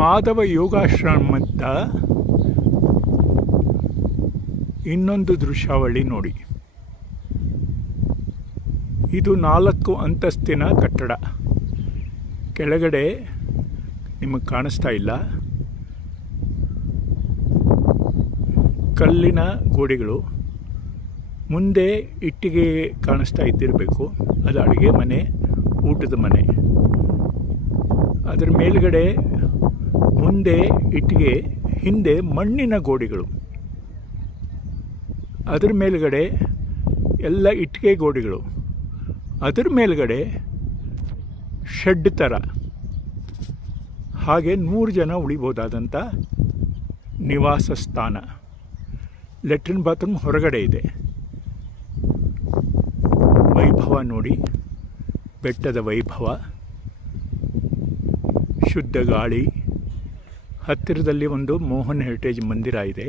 ಮಾಧವ ಯೋಗಾಶ್ರಮದ ಇನ್ನೊಂದು ದೃಶ್ಯಾವಳಿ ನೋಡಿ. ಇದು 4 ಅಂತಸ್ತಿನ ಕಟ್ಟಡ. ಕೆಳಗಡೆ ನಿಮಗೆ ಕಾಣಿಸ್ತಾ ಇಲ್ಲ, ಕಲ್ಲಿನ ಗೋಡೆಗಳು. ಮುಂದೆ ಇಟ್ಟಿಗೆ ಕಾಣಿಸ್ತಾ ಇದ್ದಿರಬೇಕು, ಅದು ಅಡುಗೆ ಮನೆ, ಊಟದ ಮನೆ. ಅದರ ಮೇಲ್ಗಡೆ ಮುಂದೆ ಇಟ್ಟಿಗೆ, ಹಿಂದೆ ಮಣ್ಣಿನ ಗೋಡೆಗಳು. ಅದರ ಮೇಲ್ಗಡೆ ಎಲ್ಲ ಇಟ್ಟಿಗೆ ಗೋಡೆಗಳು. ಅದರ ಮೇಲ್ಗಡೆ ಶೆಡ್ ಥರ. ಹಾಗೆ 100 ಜನ ಉಳಿಬೋದಾದಂಥ ನಿವಾಸ ಸ್ಥಾನ. ಲೆಟ್ರಿನ್ ಬಾತ್ರೂಮ್ ಹೊರಗಡೆ ಇದೆ. ವೈಭವ ನೋಡಿ, ಬೆಟ್ಟದ ವೈಭವ, ಶುದ್ಧ ಗಾಳಿ. ಹತ್ತಿರದಲ್ಲಿ ಒಂದು ಮೋಹನ್ ಹೆರಿಟೇಜ್ ಮಂದಿರ ಇದೆ.